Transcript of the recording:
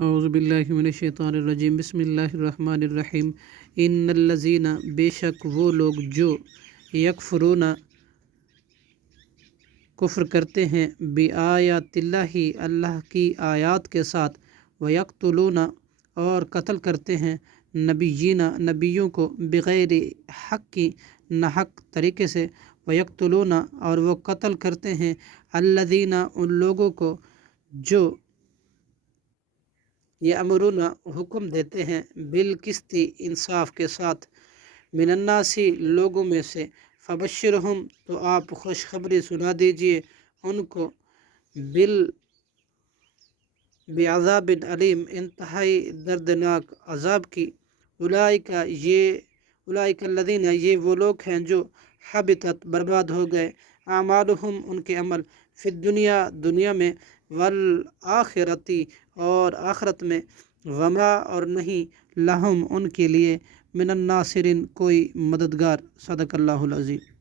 اعوذ باللہ من الشیطان الرجیم، بسم اللہ الرحمن الرحیم۔ ان الذین، بے شک وہ لوگ جو یکفرون کفر کرتے ہیں بآیات اللہ، اللہ کی آیات کے ساتھ، ویقتلون اور قتل کرتے ہیں نبیین نبیوں کو بغیر حق کی ناحق طریقے سے، ویقتلون اور وہ قتل کرتے ہیں الذین ان لوگوں کو جو یأمرون حکم دیتے ہیں بالقسط انصاف کے ساتھ، من الناس لوگوں میں سے، فبشرہم تو آپ خوشخبری سنا دیجئے ان کو بعذاب علیم انتہائی دردناک عذاب کی، اولئک الذین یہ وہ لوگ ہیں جو حبطت برباد ہو گئے اعمالہم ان کے عمل، فی الدنیا دنیا میں، والآخرتی اور آخرت میں، وما اور نہیں لہم ان کے لیے من الناصرین کوئی مددگار۔ صدق اللہ العظیم۔